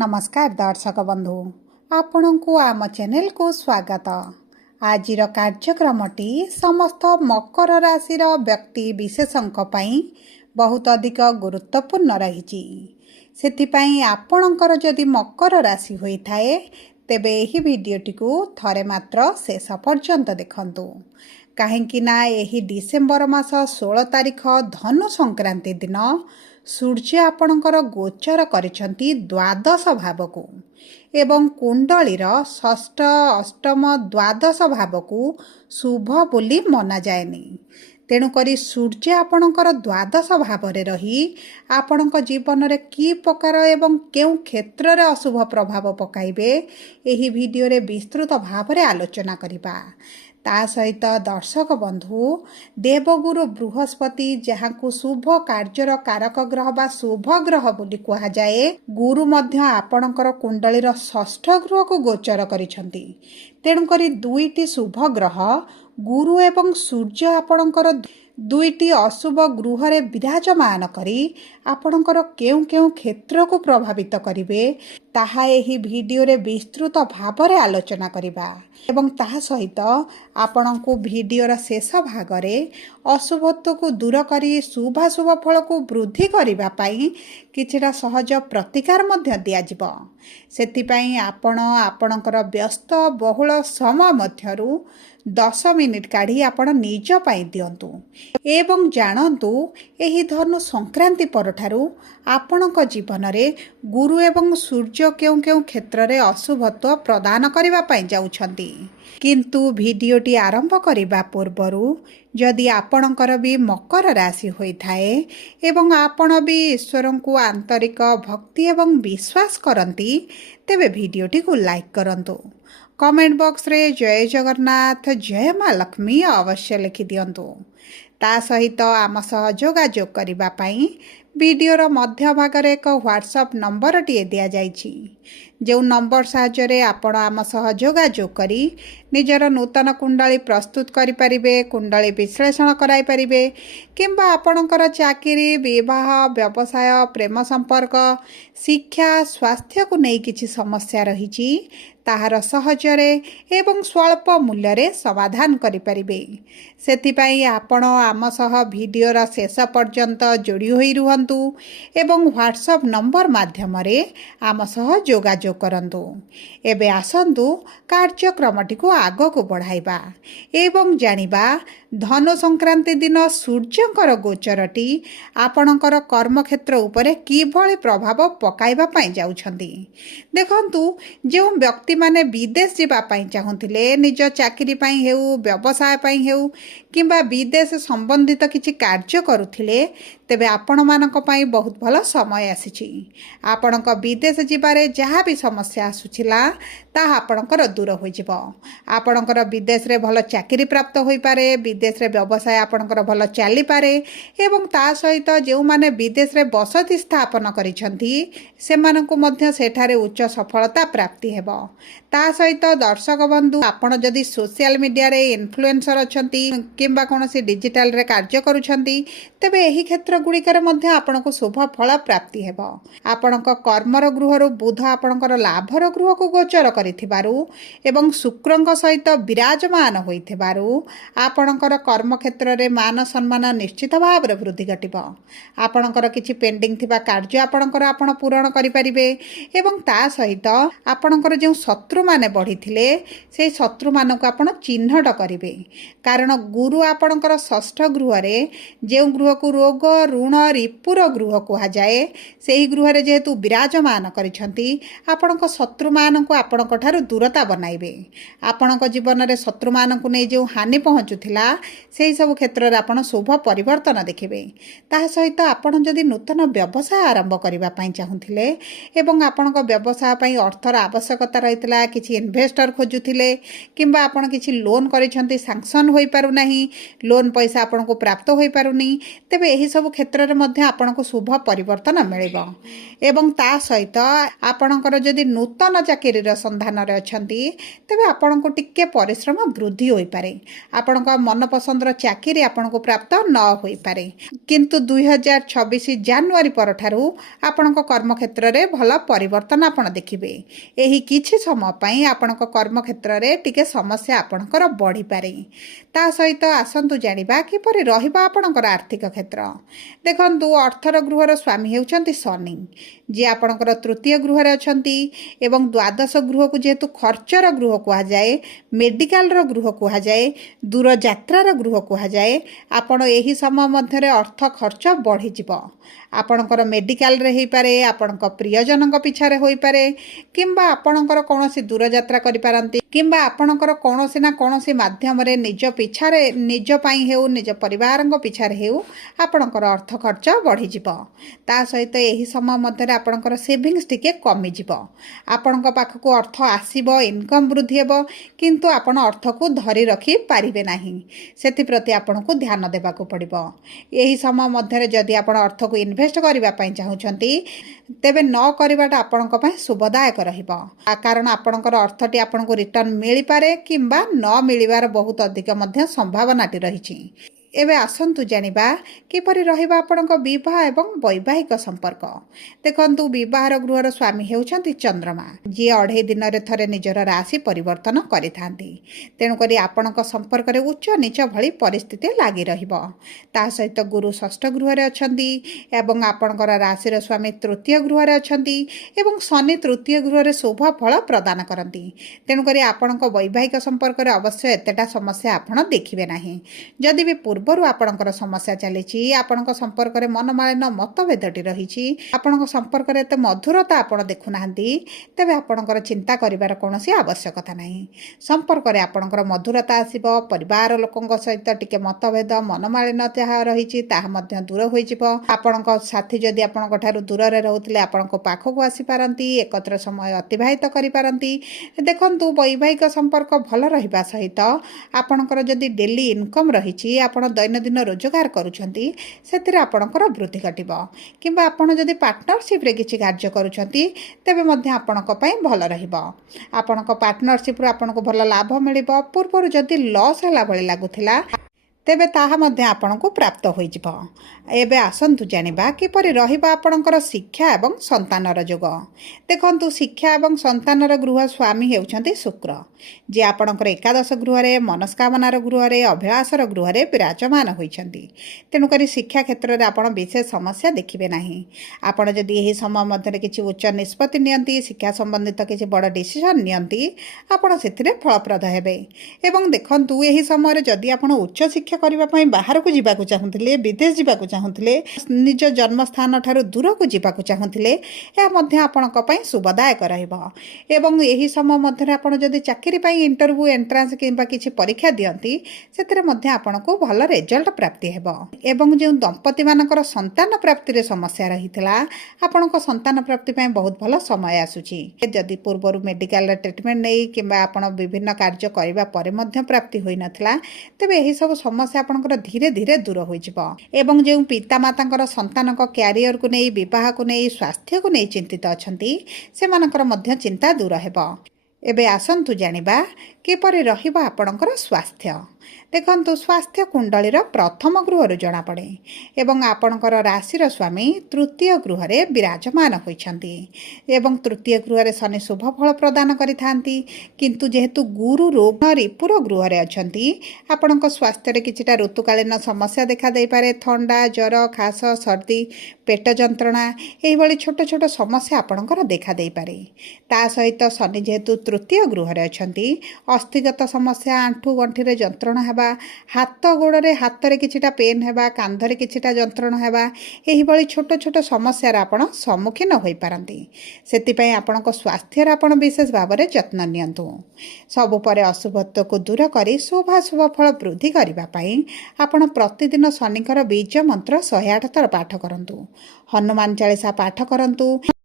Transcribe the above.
नमस्कार दर्शक बंधु आपण को आम चैनल को स्वागत। आज कार्यक्रमटी समस्त मकर राशि व्यक्ति विशेषों बहुत अधिक गुरुत्वपूर्ण रही। से आपणकर जदि मकर राशि होता है तेबे यही वीडियोटी को थरे मात्र शेष पर्यंत देखंतु कहीं यही डिसेम्बर मास 16 तारिख धनु संक्रांति दिन सूर्य आपणकर गोचर करिसंती द्वादश भाव को एवं कुंडलीर षष्ठ अष्टम द्वादश भाव को शुभ बोली मना जाएनी। तेणुकरी सूर्य आपणकर द्वादश भाव रे रही आपणक जीवन रे की प्रकार एवं केउ क्षेत्र रे अशुभ प्रभाव पकाइबे एही वीडियो रे विस्तृत भाव रे आलोचना करिबा। ता सहित दर्शक बंधु देवगुरु बृहस्पति जहाँ को शुभ कार्यर कारक ग्रह बा शुभ ग्रह बोली कहा जाए गुरु मध्य आपणकर कुंडलीर षष्ठ गृह को गोचर करिसंती। तेणुकरी दुईटी शुभ ग्रह गुरु एवं सूर्य आपणकर दुईटी अशुभ गृह रे विराजमान करी आपणकर केउ केउ क्षेत्र को प्रभावित करिवे ताहा एही वीडियो रे विस्तृत भाव रे आलोचना करिबा एवं ताहा सहित आपणको वीडियोर शेष भाग रे अशुभत्व को दूर करी शुभाशुभ फल को वृद्धि करिबा पई किछिटा सहज प्रतिकार मध्य दिया जिवो। सेतिपई आपण आपणकर व्यस्त बहुल समय मध्यरु 10 मिनिट काढ़ी आपण निज पाई दियंतु एवं जानतु एही धनु संक्रांति परठारु आपणक जीवन रे गुरु एवं सूर्य केउ केउ क्षेत्र रे अशुभत्व प्रदान करिबा पाई जाउछंती। किंतु वीडियोटी आरंभ करिबा पूर्वरु जदि आपणकर भी मकर राशि होइथाए एवं आपण भी ईश्वर को आंतरिक भक्ति एवं विश्वास करंती तेबे वीडियोटी को लाइक करंतु। कमेंट बॉक्स रे जय जगन्नाथ जय माँ लक्ष्मी अवश्य लिखि दियंतु। ता सहित आम सह जोगाजोग करिबा पई वीडियोर मध्य भाग रे एक व्हाट्सएप नंबर टिए दिया जाइछि जो नंबर साहाय्य आपण आम सह जोगाजोग करी निजर नूतन कुंडली प्रस्तुत करि परिबे कुंडली विश्लेषण कराई परिबे किंबा आपणकर चाकरी विवाह व्यवसाय प्रेम संपर्क शिक्षा स्वास्थ्य को नहीं किछि समस्या रहिछि ताहार सहजरे एवं स्वल्प मूल्य रे समाधान करि परिबे। सेतिपई आपण आम सह वीडियोर शेष पर्यंत जोड़ी होई रुहंतु एवं व्हाट्सएप नंबर माध्यम रे आम सह जोगाजोग करंतु। एबे आसंतु कार्यक्रमटी को आग को बढ़ाइबा एवं जानिबा धनु संक्रांति दिन सूर्यंकर गोचरटी आपणकर कर्मक्षेत्र उपरे किभଳି प्रभाव पकाइबा पाई जाउछंती। देखंतु जो व्यक्ति माने विदेश जीवा पाई चाहुथिले निज चाकरी पाई हेउ व्यवसाय पाई हेउ किंबा विदेश संबंधित किछि कार्य करुथिले तेबे आपण मानक पाई बहुत भल समय आसीछि। आपणक विदेश जीवारे जहाँ भी समस्या आसुछिला ताहा आपणकर दूर होई जिवो। आपणकर विदेश रे भल चाकरी प्राप्त होई पारे विदेश रे व्यवसाय आपणकर भल चली पारे एवं ता सहित जो माने विदेश रे बसति स्थापन करिसंती सेमानकु मध्य सेठारे उच्च सफलता प्राप्ति हेबो। ता सहित दर्शक बंधु आपण जदि सोशल मीडिया रे इन्फ्लुएंसर अछंती किंबा कोनोसी डिजिटल रे कार्य करूछंती तेबे एही क्षेत्र गुड़िकर मध्य आपनको शुभ फल प्राप्ति हेबो। आपणक कर्मर गृहरु बुध आपणकर लाभर गृह को गोचर करिथिबारु एवं शुक्रंक सहित विराजमान होइथिबारु आपणकर कर्म क्षेत्र रे मान सम्मान निश्चित भाव रे वृद्धि घटिबो। आपणकर किछि पेंडिंग थिबा कार्य आपणकर आपण पूर्ण करि परिबे एवं ता सहित आपणकर जो शत्रु माने बढ़िथिले से शत्रु मानक आपण चिन्हट करिवे कारण गुरु आपणकर षष्ठ गृह रे जे गृह को रोग ऋण रिपुर गृह कहा जाए से गृह रे जेहेतु विराजमान करिसंती आपणक शत्रु मानक आपणक ठारु दूरता बनाइबे। आपणक जीवन रे शत्रु मानक नै जो हानि पहुँचुथिला सेही सब क्षेत्र रे आपण शुभ परिवर्तन देखिबे। ता सहित आपण जदि नूतन व्यवसाय आरंभ करिबा पई चाहुथिले एवं आपणक व्यवसाय पई अर्थर आवश्यकता रहितला किछि इन्वेस्टर खोजुथिले किंबा आपण किछि लोन करिसंती सैंक्शन होई पारु नाही लोन पैसा आपनको प्राप्त होई पारुनी तेबे एही सब क्षेत्र रे मध्य ଆପଣଙ୍କୁ ଶୁଭ ପରିବର୍ତ୍ତନ ମିଳିବ। ଏବଂ ତା ସହିତ ଆପଣଙ୍କର ଯଦି ନୂତନ ଚାକିରିର ସନ୍ଧାନରେ ଅଛନ୍ତି ତେବେ ଆପଣଙ୍କୁ ଟିକେ ପରିଶ୍ରମ ବୃଦ୍ଧି ହୋଇପାରେ। ଆପଣଙ୍କ ମନପସନ୍ଦର ଚାକିରି ଆପଣଙ୍କୁ ପ୍ରାପ୍ତ ନ ହୋଇପାରେ, କିନ୍ତୁ 2026 ଜାନୁଆରୀ ପରଠାରୁ ଆପଣଙ୍କ କର୍ମକ୍ଷେତ୍ରରେ ଭଲ ପରିବର୍ତ୍ତନ ଆପଣ ଦେଖିବେ। ଏହି କିଛି ସମୟ ପାଇଁ ଆପଣଙ୍କ କର୍ମକ୍ଷେତ୍ରରେ ଟିକେ ସମସ୍ୟା ଆପଣଙ୍କର ବଢ଼ିପାରେ। ତା ସହିତ ଆସନ୍ତୁ ଜାଣିବା କିପରି ରହିବ ଆପଣଙ୍କର ଆର୍ଥିକ କ୍ଷେତ୍ର। ଦେଖନ୍ତୁ, ଅର୍ଥର ଗୃହର ସ୍ୱାମୀ ହେଉଛନ୍ତି ଶନି, ଯିଏ ଆପଣଙ୍କର ତୃତୀୟ ଗୃହରେ ଅଛନ୍ତି ଏବଂ ଦ୍ୱାଦଶ ଗୃହକୁ ଯେହେତୁ ଖର୍ଚ୍ଚର ଗୃହ କୁହାଯାଏ, ମେଡ଼ିକାଲର ଗୃହ କୁହାଯାଏ, ଦୂରଯାତ୍ରାର ଗୃହ କୁହାଯାଏ, ଆପଣ ଏହି ସମୟ ମଧ୍ୟରେ ଅର୍ଥ ଖର୍ଚ୍ଚ ବଢ଼ିଯିବ। ଆପଣଙ୍କର ମେଡ଼ିକାଲରେ ହୋଇପାରେ, ଆପଣଙ୍କ ପ୍ରିୟଜନଙ୍କ ପିଛାରେ ହୋଇପାରେ, କିମ୍ବା ଆପଣଙ୍କର କୌଣସି ଦୂରଯାତ୍ରା କରିପାରନ୍ତି, କିମ୍ବା ଆପଣଙ୍କର କୌଣସି ନା କୌଣସି ମାଧ୍ୟମରେ ନିଜ ପାଇଁ ହେଉ, ନିଜ ପରିବାରଙ୍କ ପିଛାରେ ହେଉ, ଆପଣଙ୍କର ଅର୍ଥ ଖର୍ଚ୍ଚ ବଢ଼ିଯିବ। ତା ସହିତ ଏହି ସମୟ ମଧ୍ୟରେ ଆପଣଙ୍କର ସେଭିଙ୍ଗସ୍ ଟିକେ କମିଯିବ। ଆପଣଙ୍କ ପାଖକୁ ଅର୍ଥ ଆସିବ, ଇନକମ୍ ବୃଦ୍ଧି ହେବ, କିନ୍ତୁ ଆପଣ ଅର୍ଥକୁ ଧରି ରଖି ପାରିବେ ନାହିଁ। ସେଥିପ୍ରତି ଆପଣଙ୍କୁ ଧ୍ୟାନ ଦେବାକୁ ପଡ଼ିବ। ଏହି ସମୟ ମଧ୍ୟରେ ଯଦି ଆପଣ ଅର୍ଥକୁ ଇନଭେଷ୍ଟ କରିବା ପାଇଁ ଚାହୁଁଛନ୍ତି ତେବେ ନ କରିବାଟା ଆପଣଙ୍କ ପାଇଁ ଶୁଭଦାୟକ ରହିବ, କାରଣ ଆପଣଙ୍କର ଅର୍ଥଟି ଆପଣଙ୍କୁ ରିଟର୍ନ ମିଳିପାରେ କିମ୍ବା ନ ମିଳିବାର ବହୁତ ଅଧିକ ମଧ୍ୟ ସମ୍ଭାବନାଟି ରହିଛି। ଏବେ ଆସନ୍ତୁ ଜାଣିବା କିପରି ରହିବ ଆପଣଙ୍କ ବିବାହ ଏବଂ ବୈବାହିକ ସମ୍ପର୍କ। ଦେଖନ୍ତୁ, ବିବାହର ଗୃହର ସ୍ୱାମୀ ହେଉଛନ୍ତି ଚନ୍ଦ୍ରମା, ଯିଏ 2.5 ଦିନରେ ଥରେ ନିଜର ରାଶି ପରିବର୍ତ୍ତନ କରିଥାନ୍ତି। ତେଣୁକରି ଆପଣଙ୍କ ସମ୍ପର୍କରେ ଉଚ୍ଚ ନିଚ ଭଳି ପରିସ୍ଥିତି ଲାଗି ରହିବ। ତା ସହିତ ଗୁରୁ 6ଠ ଗୃହରେ ଅଛନ୍ତି ଏବଂ ଆପଣଙ୍କର ରାଶିର ସ୍ୱାମୀ ତୃତୀୟ ଗୃହରେ ଅଛନ୍ତି ଏବଂ ଶନି ତୃତୀୟ ଗୃହରେ ଶୁଭ ଫଳ ପ୍ରଦାନ କରନ୍ତି। ତେଣୁକରି ଆପଣଙ୍କ ବୈବାହିକ ସମ୍ପର୍କରେ ଅବଶ୍ୟ ଏତେଟା ସମସ୍ୟା ଆପଣ ଦେଖିବେ ନାହିଁ। ଯଦି ବି ପୂର୍ବରୁ ଆପଣଙ୍କର ସମସ୍ୟା ଚାଲିଛି, ଆପଣଙ୍କ ସମ୍ପର୍କରେ ମନମାଳିନ ମତଭେଦଟି ରହିଛି, ଆପଣଙ୍କ ସମ୍ପର୍କରେ ଏତେ ମଧୁରତା ଆପଣ ଦେଖୁନାହାନ୍ତି, ତେବେ ଆପଣଙ୍କର ଚିନ୍ତା କରିବାର କୌଣସି ଆବଶ୍ୟକତା ନାହିଁ। ସମ୍ପର୍କରେ ଆପଣଙ୍କର ମଧୁରତା ଆସିବ। ପରିବାର ଲୋକଙ୍କ ସହିତ ଟିକେ ମତଭେଦ, ମନମାଳିନ ଯାହା ରହିଛି ତାହା ମଧ୍ୟ ଦୂର ହୋଇଯିବ। ଆପଣଙ୍କ ସାଥୀ ଯଦି ଆପଣଙ୍କ ଠାରୁ ଦୂରରେ ରହୁଥିଲେ ଆପଣଙ୍କ ପାଖକୁ ଆସିପାରନ୍ତି, ଏକତ୍ର ସମୟ ଅତିବାହିତ କରିପାରନ୍ତି। ଦେଖନ୍ତୁ, ବୈବାହିକ ସମ୍ପର୍କ ଭଲ ରହିବା ସହିତ ଆପଣଙ୍କର ଯଦି ଡେଲି ଇନକମ୍ ରହିଛି, ଆପଣ ଦୈନନ୍ଦିନ ରୋଜଗାର କରୁଛନ୍ତି, ସେଥିରେ ଆପଣଙ୍କର ବୃଦ୍ଧି ଘଟିବ। କିମ୍ବା ଆପଣ ଯଦି ପାର୍ଟନରସିପ୍ରେ କିଛି କାର୍ଯ୍ୟ କରୁଛନ୍ତି ତେବେ ମଧ୍ୟ ଆପଣଙ୍କ ପାଇଁ ଭଲ ରହିବ। ଆପଣଙ୍କ ପାର୍ଟନରସିପ୍ରୁ ଆପଣଙ୍କୁ ଭଲ ଲାଭ ମିଳିବ। ପୂର୍ବରୁ ଯଦି ଲସ୍ ହେଲା ଭଳି ଲାଗୁଥିଲା ତେବେ ତାହା ମଧ୍ୟ ଆପଣଙ୍କୁ ପ୍ରାପ୍ତ ହୋଇଯିବ। ଏବେ ଆସନ୍ତୁ ଜାଣିବା କିପରି ରହିବ ଆପଣଙ୍କର ଶିକ୍ଷା ଏବଂ ସନ୍ତାନର ଯୋଗ। ଦେଖନ୍ତୁ, ଶିକ୍ଷା ଏବଂ ସନ୍ତାନର ଗୃହ ସ୍ୱାମୀ ହେଉଛନ୍ତି ଶୁକ୍ର, ଯିଏ ଆପଣଙ୍କର ଏକାଦଶ ଗୃହରେ, ମନସ୍କାମନାର ଗୃହରେ, ଅଭିଳାଷର ଗୃହରେ ବିରାଜମାନ ହୋଇଛନ୍ତି। ତେଣୁକରି ଶିକ୍ଷା କ୍ଷେତ୍ରରେ ଆପଣ ବିଶେଷ ସମସ୍ୟା ଦେଖିବେ ନାହିଁ। ଆପଣ ଯଦି ଏହି ସମୟ ମଧ୍ୟରେ କିଛି ଉଚ୍ଚ ନିଷ୍ପତ୍ତି ନିଅନ୍ତି, ଶିକ୍ଷା ସମ୍ବନ୍ଧିତ କିଛି ବଡ଼ ଡିସିସନ୍ ନିଅନ୍ତି, ଆପଣ ସେଥିରେ ଫଳପ୍ରଦ ହେବେ। ଏବଂ ଦେଖନ୍ତୁ, ଏହି ସମୟରେ ଯଦି ଆପଣ ଉଚ୍ଚଶିକ୍ଷା କରିବା ପାଇଁ ବାହାରକୁ ଯିବାକୁ ଚାହୁଁଥିଲେ, ବିଦେଶ ଯିବାକୁ ଚାହୁଁଥିଲେ, ନିଜ ଜନ୍ମସ୍ଥାନ ଠାରୁ ଦୂରକୁ ଯିବାକୁ ଚାହୁଁଥିଲେ, ଏହା ମଧ୍ୟ ଆପଣଙ୍କ ପାଇଁ ଶୁଭଦାୟକ ରହିବ। ଏବଂ ଏହି ସମୟ ମଧ୍ୟରେ ଆପଣ ଯଦି ଚାକିରି ପାଇଁ ଇଣ୍ଟରଭ୍ୟୁ, ଏଣ୍ଟ୍ରାନ୍ସ କିମ୍ବା କିଛି ପରୀକ୍ଷା ଦିଅନ୍ତି, ସେଥିରେ ମଧ୍ୟ ଆପଣଙ୍କୁ ଭଲ ରେଜଲ୍ଟ ପ୍ରାପ୍ତି ହେବ। ଏବଂ ଯେଉଁ ଦମ୍ପତିମାନଙ୍କର ସନ୍ତାନ ପ୍ରାପ୍ତିରେ ସମସ୍ୟା ରହିଥିଲା, ଆପଣଙ୍କ ସନ୍ତାନ ପ୍ରାପ୍ତି ପାଇଁ ବହୁତ ଭଲ ସମୟ ଆସୁଛି। ଯଦି ପୂର୍ବରୁ ମେଡ଼ିକାଲର ଟ୍ରିଟମେଣ୍ଟ ନେଇ କିମ୍ବା ଆପଣ ବିଭିନ୍ନ କାର୍ଯ୍ୟ କରିବା ପରେ ମଧ୍ୟ ପ୍ରାପ୍ତି ହୋଇନଥିଲା, ତେବେ ଏହିସବୁ ସମସ୍ୟା ଆପଣଙ୍କର ଧୀରେ ଧୀରେ ଦୂର ହୋଇଯିବ। ଏବଂ ଯେଉଁ ପିତାମାତାଙ୍କର ସନ୍ତାନଙ୍କ କ୍ୟାରିୟରକୁ ନେଇ, ବିବାହକୁ ନେଇ, ସ୍ୱାସ୍ଥ୍ୟକୁ ନେଇ ଚିନ୍ତିତ ଅଛନ୍ତି, ସେମାନଙ୍କର ମଧ୍ୟ ଚିନ୍ତା ଦୂର ହେବ। ଏବେ ଆସନ୍ତୁ ଜାଣିବା କିପରି ରହିବ ଆପଣଙ୍କର ସ୍ୱାସ୍ଥ୍ୟ। ଦେଖନ୍ତୁ, ସ୍ୱାସ୍ଥ୍ୟ କୁଣ୍ଡଳୀର ପ୍ରଥମ ଗୃହରୁ ଜଣାପଡ଼େ ଏବଂ ଆପଣଙ୍କର ରାଶିର ସ୍ୱାମୀ ତୃତୀୟ ଗୃହରେ ବିରାଜମାନ ହୋଇଛନ୍ତି ଏବଂ ତୃତୀୟ ଗୃହରେ ଶନି ଶୁଭ ଫଳ ପ୍ରଦାନ କରିଥାନ୍ତି। କିନ୍ତୁ ଯେହେତୁ ଗୁରୁ ରୋଗ ରିପୁର ଗୃହରେ ଅଛନ୍ତି, ଆପଣଙ୍କ ସ୍ୱାସ୍ଥ୍ୟରେ କିଛିଟା ଋତୁକାଳୀନ ସମସ୍ୟା ଦେଖାଦେଇପାରେ। ଥଣ୍ଡା, ଜ୍ୱର, ଖାସ, ସର୍ଦ୍ଦି, ପେଟ ଯନ୍ତ୍ରଣା, ଏହିଭଳି ଛୋଟ ଛୋଟ ସମସ୍ୟା ଆପଣଙ୍କର ଦେଖାଦେଇପାରେ। ତା ସହିତ ଶନି ଯେହେତୁ ତୃତୀୟ ଗୃହରେ ଅଛନ୍ତି, ଅସ୍ଥିଗତ ସମସ୍ୟା, ଆଣ୍ଠୁ ଗଣ୍ଠିରେ ଯନ୍ତ୍ରଣା ହେବା, ହାତରେ କିଛିଟା ପେନ୍ ହେବା, କାନ୍ଧରେ କିଛିଟା ଯନ୍ତ୍ରଣା ହେବା, ଏହିଭଳି ଛୋଟ ଛୋଟ ସମସ୍ୟାର ଆପଣ ସମ୍ମୁଖୀନ ହୋଇପାରନ୍ତି। ସେଥିପାଇଁ ଆପଣଙ୍କ ସ୍ୱାସ୍ଥ୍ୟର ଆପଣ ବିଶେଷ ଭାବରେ ଯତ୍ନ ନିଅନ୍ତୁ। ସବୁ ପରେ ଅଶୁଭତ୍ୱକୁ ଦୂର କରି ଶୁଭାଶୁଭ ଫଳ ବୃଦ୍ଧି କରିବା ପାଇଁ ଆପଣ ପ୍ରତିଦିନ ଶନିଙ୍କର ବୀଜ ମନ୍ତ୍ର 108 ଥର ପାଠ କରନ୍ତୁ। ହନୁମାନ ଚାଳିଶା ପାଠ କରନ୍ତୁ।